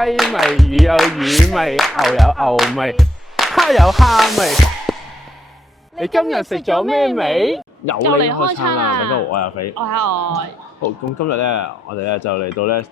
雞味，魚有魚味，牛有牛味，蝦有蝦味。你今日食咗咩味？又嚟開餐啦！大家好，我係阿肥。我係愛。好，咁今日咧，我哋咧就嚟到咧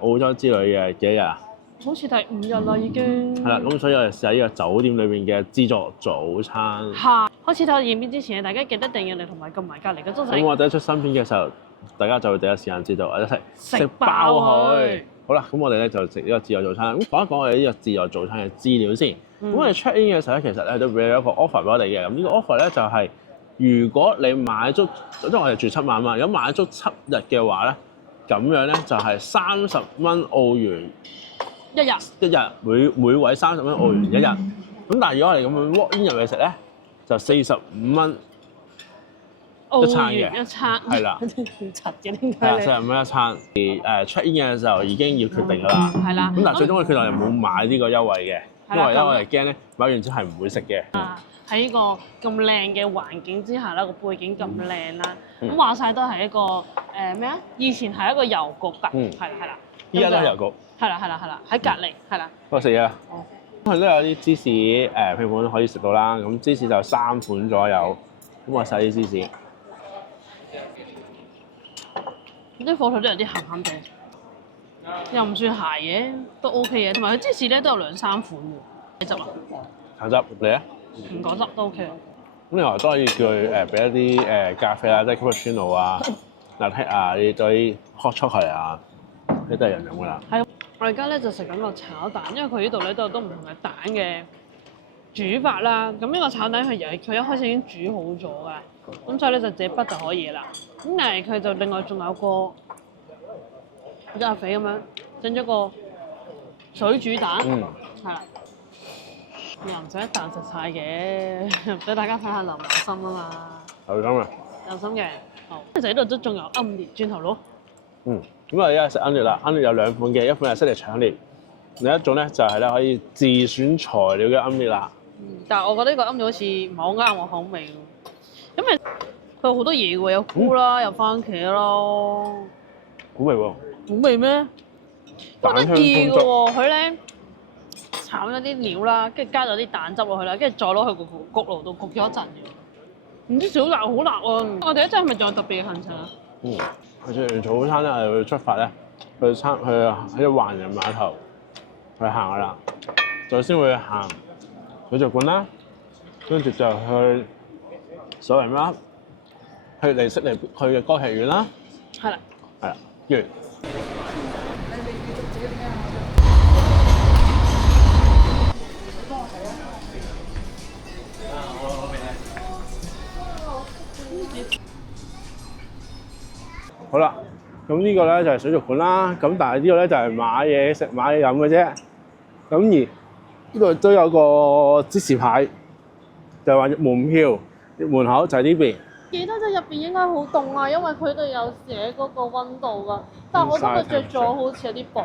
澳洲之旅嘅幾日啊？好似第5日啦，已經。係啦，咁所以我哋試下呢個酒店裏邊嘅自助早餐。係。開始睇影片之前，大家記得訂閱嚟同埋撳埋隔離嘅鐘仔。咁我哋一出新片嘅時候，大家就會第一時間知道，我哋一齊食爆佢。好啦，咁我哋咧就食呢個自助早餐。咁講一講我哋呢個自助早餐嘅資料先。咁我哋 check in 嘅時候咧，其實咧都俾咗一個 offer 俾我哋嘅。咁呢個 offer 咧就係、如果你買足，因為我哋住7晚嘛，如果買足7日嘅話咧，咁樣咧就係30蚊澳元一日，每位30蚊澳元一日。咁但係如果我哋咁樣 walk in 入去食咧，就45蚊一餐嘅，一餐係啦，好柒嘅點係啦解，45蚊一餐。check in 嘅時候已經要決定㗎啦。係啦。咁但係最終嘅決定係冇買呢個優惠嘅，因為咧我哋驚咧買完之後係唔會食嘅。喺呢個咁靚嘅環境之下啦，個背景咁靚啦，咁話晒都係一個咩啊？以前係一個郵局㗎，係啦。依家都係郵局。係啦，喺隔離，係啦。不過食嘢啦。佢都有啲芝士拼盤可以食到啦，咁芝士就3款左右，咁我試啲芝士。啲火腿都有啲鹹鹹地，又唔算鹹嘅，都 OK 嘅。同埋佢芝士咧都有2-3款嘅，汁啊？橙汁嚟啊！唔講汁都 OK 啊。咁另外都可以叫佢俾一啲咖啡啦，即係 cappuccino 啊、latte 啊，呢啲 hot chocolate 啊，呢啲都係人飲㗎啦。係，我哋而家咧就食緊個炒蛋，因為佢呢度咧都有唔同嘅蛋嘅煮法啦。咁呢個炒蛋佢一開始已經煮好咗㗎。咁所以咧就自己畢就可以啦。咁但係佢就另外仲有個好似阿肥咁樣整咗個水煮蛋，係啦，又唔使一啖食晒嘅，俾大家睇下流唔流心啊嘛。係咁啊！流心嘅，好。其實呢度都仲有奄列轉頭咯。咁我哋而家食奄列啦，奄列有2款嘅，一款係悉尼腸列，另一種咧就係咧可以自選材料嘅奄列啦。但係我覺得呢個奄列好似唔係好啱我口味。因為佢有好多嘢喎，有菇啦，有番茄啦，好味喎！好味咩？好得意嘅喎，佢咧炒咗啲料啦，跟住加咗啲蛋汁落去啦，跟住再攞去個焗爐度焗咗一陣嘅。唔知小辣好辣喎！我哋一陣係咪仲有特別嘅行程啊？佢食完早餐咧，我哋會出發咧，去喺環人碼頭去行㗎啦。就先會行水族館啦，跟住就去所謂啦，去嚟悉尼去嘅歌劇院啦，係啦，完。好啦，咁呢個咧就係水族館啦，咁但係呢個咧就係買嘢食、買嘢飲嘅啫。咁而呢度都有個指示牌，就係話門票門口就係呢邊。記得咗入邊應該好凍啊，因為佢度有寫嗰個溫度㗎。但係我覺得佢着咗好似有啲薄。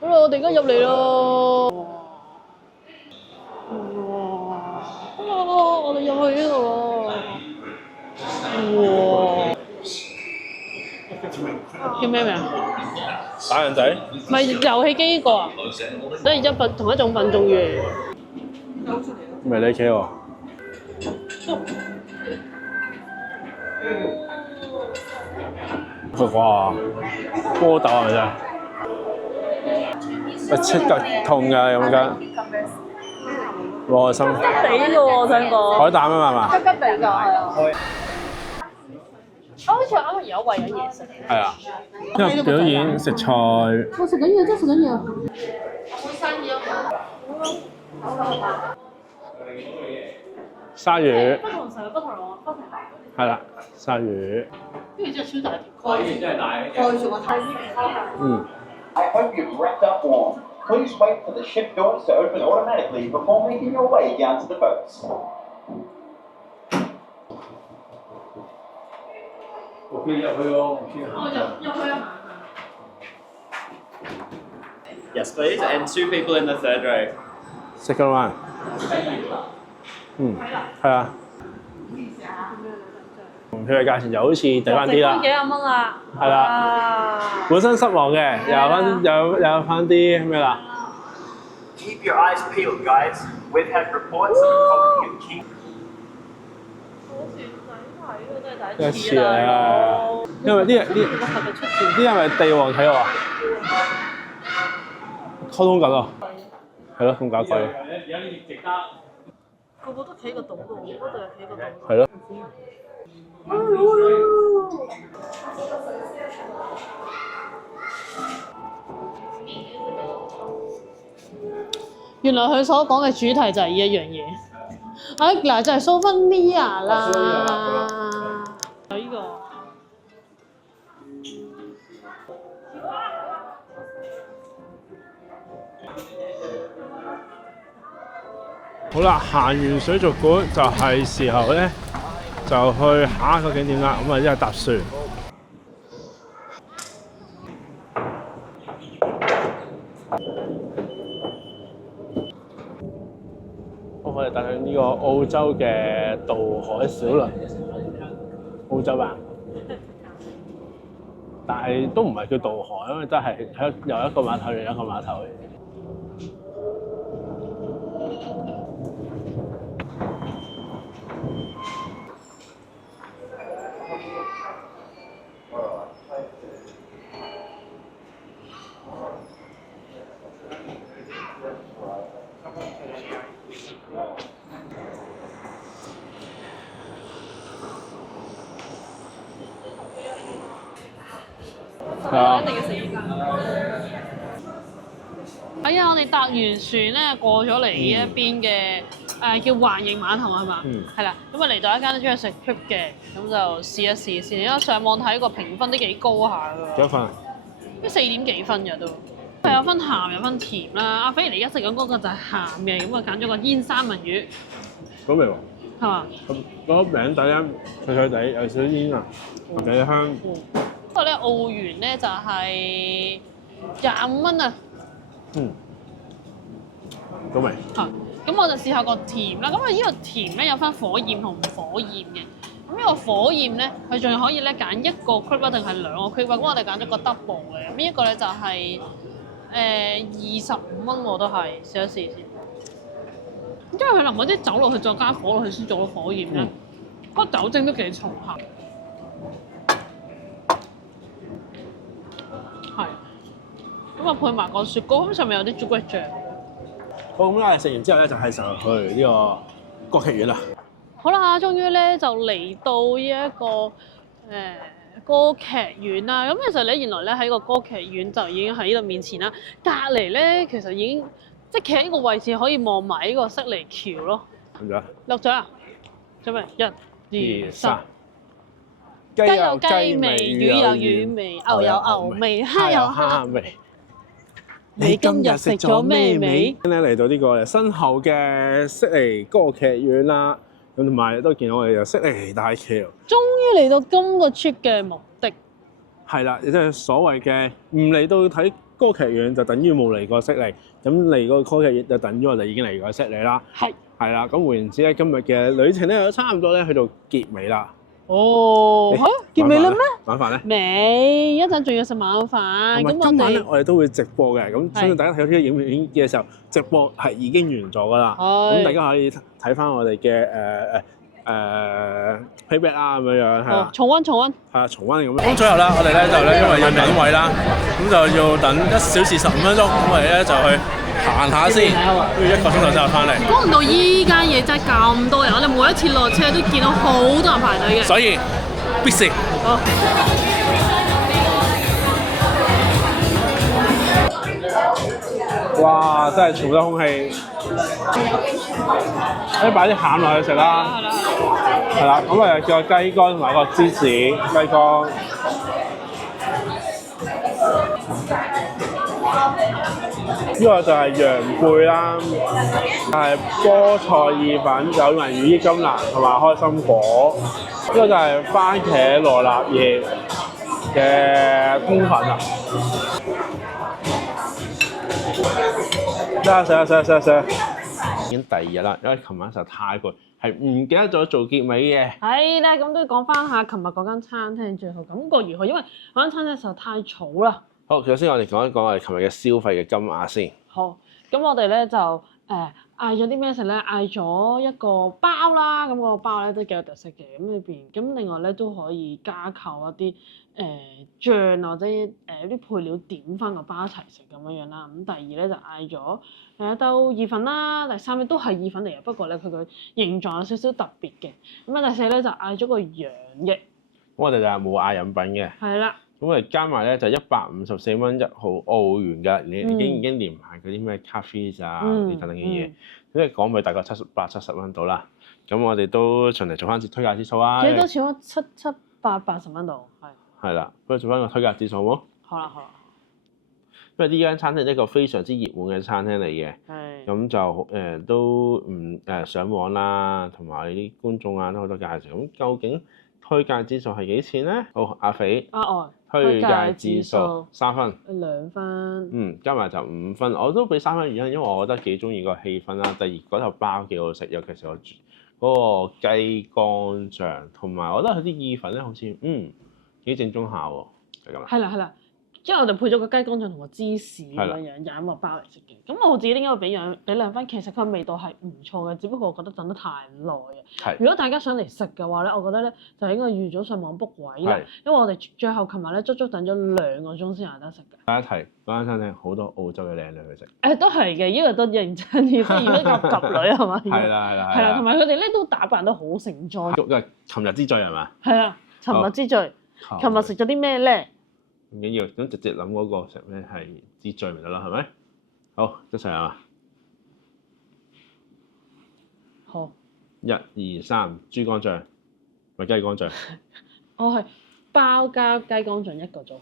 好啦，我哋而家入嚟咯。哇！我哋入去呢度咯。哇！叫咩名啊？打人仔？咪遊戲機呢個啊？都係同一種品種嘅。咪你企喎。哇！波豆係咪真？喂，切腳痛㗎，有冇間？內心。吉地嘅喎，我想講。海膽啊嘛。吉地㗎，係啊。好似我啱啱而家餵緊嘢食。係啊。因為表演食菜。我食緊嘢，真係食緊嘢。有冇生意啊？鯊魚。不同時不同攞，不同大。係啦，鯊魚。跟住之後超大條。蓋住真係大。蓋住我睇先。I hope you've wrapped up warm. Please wait for the ship doors to open automatically before making your way down to the boats. Yes, please, and 2 people in the 3rd row. Second one。係啊。票嘅價錢就好似抵翻啲啦。幾廿蚊啊！係啦，本身失望嘅，有翻啲咩啦？ Keep your eyes peeled, guys. We've had reports of a colony of king. 第一次啊！因為啲人咪地王睇我啊，溝通緊啊，係咯，咁搞鬼。個個都企個島度，嗰度又企個島度。係咯。原來佢所講嘅主題就係呢一樣嘢。嗱就係 souvenir 啦。有呢個。好啦，行完水族館就係時候咧，就去下一個景點啦。咁啊，一係搭船。我哋搭緊呢個澳洲嘅渡海小輪，澳洲版，但係都唔係叫渡海，因為真係由一個碼頭另一個碼頭。係啊！一定要食呢個。哎呀，我哋搭完船咧，過咗嚟呢一邊嘅叫環形碼頭係嘛？係啦，咁啊嚟到一間中意食 trip 嘅，咁就試一試先。因為上網睇個評分都幾高下㗎。幾多分啊？都4點幾分㗎都。係有分鹹有分甜啦。阿菲而家食緊嗰個就係鹹嘅，咁啊揀咗個煙三文魚。好味喎！係嘛？咁嗰個餅底咧脆脆地，有少少煙啊，幾香。不過咧澳元咧就係25蚊啊。好味。係，咁我就試下個甜啦。咁啊，呢個甜咧有分火焰同唔火焰嘅。咁呢個火焰咧，佢仲可以咧揀一個 crepe 定係2個 crepe。咁我哋揀咗個 double 嘅。咁呢一個咧就係25蚊喎，都係試一試先。因為佢淋嗰啲酒落去，再加火落去先做到火焰咧，嗰個酒精都幾重下。係。咁啊配埋個雪糕，咁上面有啲朱古力醬。好，咁我哋食完之後咧，就係時候去呢個歌劇院啦。好啦，終於咧就嚟到呢一個歌劇院啦。咁其實咧，原來咧喺個歌劇院就已經喺呢度面前啦。隔離咧，其實已經即係企喺呢個位置可以望埋呢個悉尼橋咯。咁樣。落咗啦，準備1、2、3。雞有雞味，魚有魚味，牛有牛味，蝦有蝦味。你今日食咗咩味？咧嚟到呢個身後嘅悉尼歌劇院啦，咁同埋都見到我哋有悉尼大橋。終於嚟到今個 trip 嘅目的。係啦，即係所謂嘅唔嚟到睇歌劇院就等於冇嚟過悉尼，咁嚟個歌劇院就等於我哋已經嚟過悉尼啦。係。係啦，咁換言之咧，今日嘅旅程咧都差唔多咧去到結尾啦。哦，嚇結尾啦咩？晚飯咧？未，一陣仲要食晚飯。咁今晚咧，我哋都會直播嘅。咁相信大家睇到呢啲影片嘅時候，直播係已經完咗噶啦。咁大家可以睇翻我哋嘅playback 啦，咁樣係啦。重溫。係啊，重溫咁樣。咁最後啦，我哋咧就因為要等位啦，咁就要等1小時15分鐘。咁我哋咧就去行下先，跟住1個鐘頭之後翻嚟。估唔到依間嘢真係咁多人，我哋每一次落車都見到好多人排隊嘅。所以必食。好。哇！真係全部都空氣，可以擺啲餡落去食啦。係啦，咁啊叫個雞肝同埋個芝士雞肝。呢個就係羊貝啦，係菠菜意粉、有雲羽衣甘藍同埋開心果。呢個就係番茄羅勒葉嘅通粉啊！食。已經第2日啦，因為琴晚實在太攰，係係唔記得咗做結尾嘅。係啦，咁都講翻下琴日嗰間餐廳最後感覺如何？因為嗰間餐廳實在太嘈啦。好，首先我哋講一講我哋琴日嘅消費嘅金額先。好，咁我哋咧就嗌咗啲咩食咧？嗌咗一個包啦，咁個包咧都幾有特色嘅。咁裏邊咁另外咧都可以加購一啲醬或者啲配料點翻個包一齊食咁樣樣啦。咁第二咧就嗌咗一兜意粉啦，第三咧都係意粉嚟嘅，不過咧佢個形狀有少少特別嘅。咁啊第四咧就嗌咗個羊翼。咁我哋就係冇嗌飲品嘅。係啦。咁我哋加埋咧就154蚊1號澳元㗎，已經連埋嗰啲咩咖啡啊嗰啲等等嘅嘢，即係講俾大概70蚊到啦。咁我哋都循例做翻次推介指數啊。幾多錢啊？780蚊度，係。係啦，不如做翻個推介指數好冇？好啦好啦。因為呢間餐廳係一個非常之熱門嘅餐廳嚟嘅。係。咁就都唔上網啦，同埋啲觀眾啊都好多介紹。咁究竟推介指數係幾錢咧？好，阿肥。阿外。推介指數3分。2分。加埋就5分。我都俾3分原因，因為我覺得幾中意個氣氛啦。第二嗰頭包幾好食，尤其是我嗰個雞肝醬，同埋我覺得佢啲意粉咧好似幾正宗下喎，就咁啦。係啦。之後我哋配咗個雞肝醬同個芝士咁樣樣，飲個包嚟食嘅。咁我自己應該會俾2分，其實佢味道係唔錯嘅，只不過我覺得等得太耐啊。係。如果大家想嚟食嘅話咧，我覺得咧就應該預早上網 book 位啦，因為我哋最後琴日咧足足等咗2個鐘先有得食嘅。大家提嗰間餐廳好多澳洲嘅靚女去食。都係嘅，呢個都認真啲，即係如果夾女係嘛？係啦。係啦，同埋佢哋咧都打扮得好盛裝。琴日之最係嘛？係啊，琴日之最。琴日食咗啲咩咧？唔緊要，咁直接諗嗰個食咩係之最咪得啦，係咪？好，一齊啊！好。1、2、3，豬肝醬，咪雞肝醬。我係包加雞肝醬一個組合。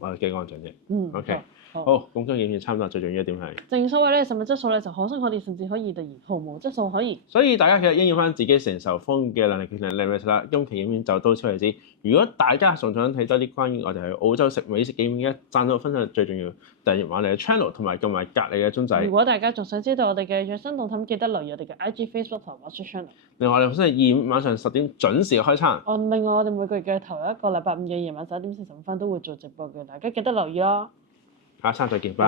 我係雞肝醬啫。OK。好，咁今日影片差唔多，最重要一點係正所謂咧，食物質素咧就可深可甜，甚至可以突然毫無質素可言。所以大家其實應用翻自己承受風嘅能力決定靚唔靚食啦。今期影片就到此為止。如果大家仲想睇多啲關於我哋去澳洲食美食嘅影片，讚好分享最重要，訂閱我哋嘅 channel 同埋撳埋隔離嘅鐘仔。如果大家仲想知道我哋嘅最新動態，記得留意我哋嘅 IG、Facebook 同埋 WhatsApp channel。另外我哋星期2晚上10點準時開餐。另外我哋每個月嘅頭一個禮拜5嘅夜晚11點45分都會做直播嘅，大家記得留意咯。下餐再見，拜。